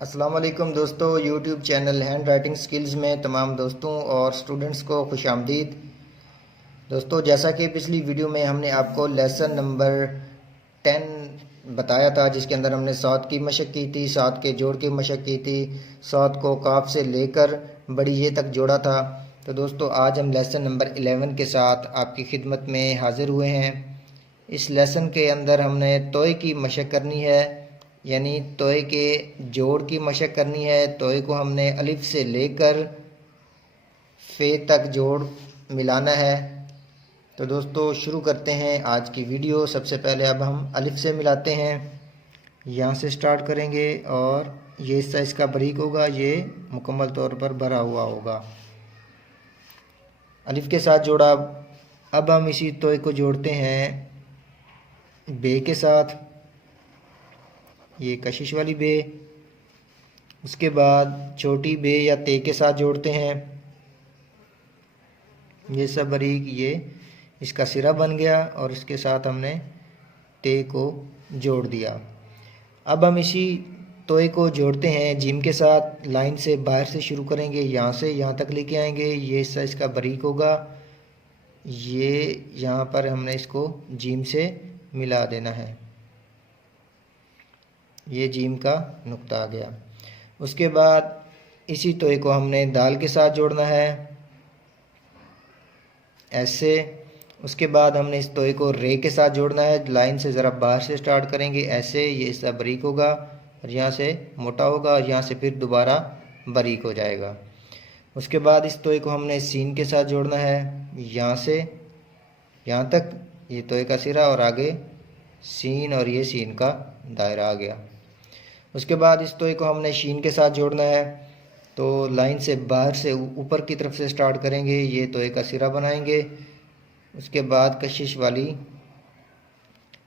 अस्सलाम वालेकुम दोस्तों, YouTube channel hand writing skills में तमाम दोस्तों और स्टूडेंट्स को खुशामदीद। दोस्तों, जैसा कि पिछली वीडियो में हमने आपको लेसन नंबर 10 बताया था, जिसके अंदर हमने सात की मशक की थी, सात के जोड़ की मशक की थी, सात को काफ से लेकर बड़ी ये तक जोड़ा था। तो दोस्तों, आज हम लेसन नंबर 11 के साथ आपकी खिदमत में हाज़िर हुए हैं। इस लेसन के अंदर हमने तोय की मशक करनी है, यानी तोय के जोड़ की मशक करनी है। तोय को हमने अलिफ से लेकर फे तक जोड़ मिलाना है। तो दोस्तों, शुरू करते हैं आज की वीडियो। सबसे पहले अब हम अलिफ से मिलाते हैं, यहाँ से स्टार्ट करेंगे और ये हिस्सा इसका बारीक होगा, ये मुकम्मल तौर पर भरा हुआ होगा। अलिफ के साथ जोड़ा। अब हम इसी तोय को जोड़ते हैं बे के साथ, ये कशिश वाली बे। उसके बाद छोटी बे या ते के साथ जोड़ते हैं, ये सब बारीक, ये इसका सिरा बन गया और इसके साथ हमने ते को जोड़ दिया। अब हम इसी तोय को जोड़ते हैं जीम के साथ। लाइन से बाहर से शुरू करेंगे, यहाँ से यहाँ तक लेके आएंगे, ये हिस्सा इसका बारीक होगा, ये यहाँ पर हमने इसको जीम से मिला देना है, ये जीम का नुक्ता आ गया। उसके बाद इसी तोय को हमने दाल के साथ जोड़ना है, ऐसे। उसके बाद हमने इस तोय को रे के साथ जोड़ना है। लाइन से ज़रा बाहर से स्टार्ट करेंगे, ऐसे, ये हिस्सा बारीक होगा और यहाँ से मोटा होगा और यहाँ से फिर दोबारा बारीक हो जाएगा। उसके बाद इस तोय को हमने सीन के साथ जोड़ना है, यहाँ से यहाँ तक ये तोय का सिरा और आगे सीन, और ये सीन का दायरा आ गया। उसके बाद इस तोय को हमने शीन के साथ जोड़ना है। तो लाइन से बाहर से ऊपर की तरफ से स्टार्ट करेंगे, ये तोय का सिरा बनाएंगे। उसके बाद कशिश वाली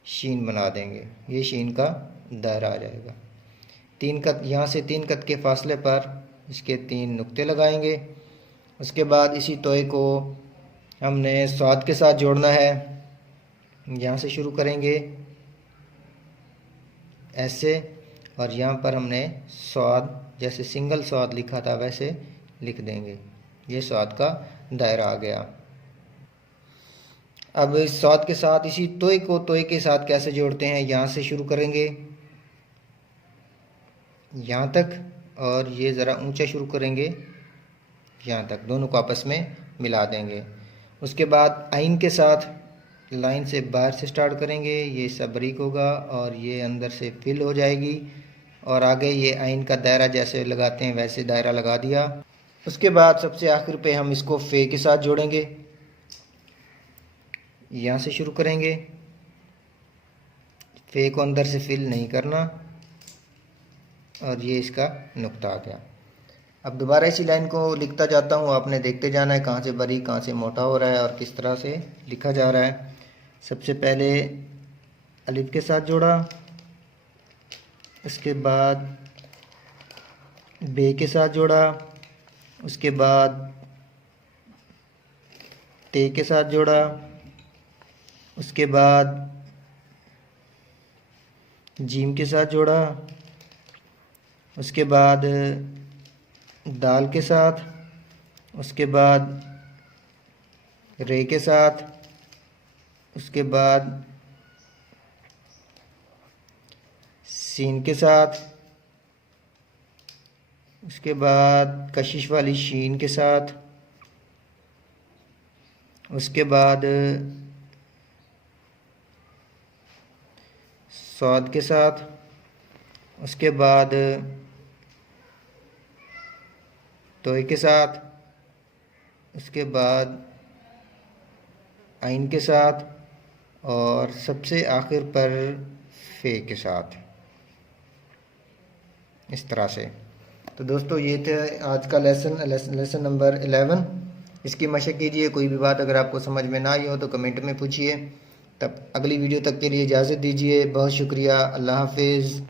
शीन बना देंगे, ये शीन का दायरा आ जाएगा। 3 कत, यहाँ से 3 कत के फासले पर इसके 3 नुक्ते लगाएंगे। उसके बाद इसी तोय को हमने स्वाद के साथ जोड़ना है, यहाँ से शुरू करेंगे ऐसे, और यहाँ पर हमने स्वाद, जैसे सिंगल स्वाद लिखा था वैसे लिख देंगे, ये स्वाद का दायरा आ गया। अब इस स्वाद के साथ इसी तोय को तोय के साथ कैसे जोड़ते हैं, यहाँ से शुरू करेंगे यहाँ तक, और ये ज़रा ऊंचा शुरू करेंगे यहाँ तक, दोनों को आपस में मिला देंगे। उसके बाद आइन के साथ लाइन से बाहर से स्टार्ट करेंगे, ये सब बारीक होगा और ये अंदर से फिल हो जाएगी, और आगे ये आइन का दायरा जैसे लगाते हैं वैसे दायरा लगा दिया। उसके बाद सबसे आखिर पे हम इसको फे के साथ जोड़ेंगे, यहाँ से शुरू करेंगे, फे को अंदर से फिल नहीं करना, और ये इसका नुक्ता आ गया। अब दोबारा इसी लाइन को लिखता जाता हूँ, आपने देखते जाना है कहाँ से बारीक कहाँ से मोटा हो रहा है और किस तरह से लिखा जा रहा है। सबसे पहले अलिफ के साथ जोड़ा, उसके बाद बे के साथ जोड़ा, उसके बाद ते के साथ जोड़ा, उसके बाद जीम के साथ जोड़ा, उसके बाद दाल के साथ, उसके बाद रे के साथ, उसके बाद सीन के साथ, उसके बाद कशिश वाली शीन के साथ, उसके बाद स्वाद के साथ, उसके बाद तोय के साथ, उसके बाद आइन के साथ, और सबसे आखिर पर फे के साथ, इस तरह से। तो दोस्तों, ये थे आज का लेसन नंबर 11। इसकी मशक कीजिए। कोई भी बात अगर आपको समझ में ना आई हो तो कमेंट में पूछिए। तब अगली वीडियो तक के लिए इजाज़त दीजिए। बहुत शुक्रिया। अल्लाह हाफिज़।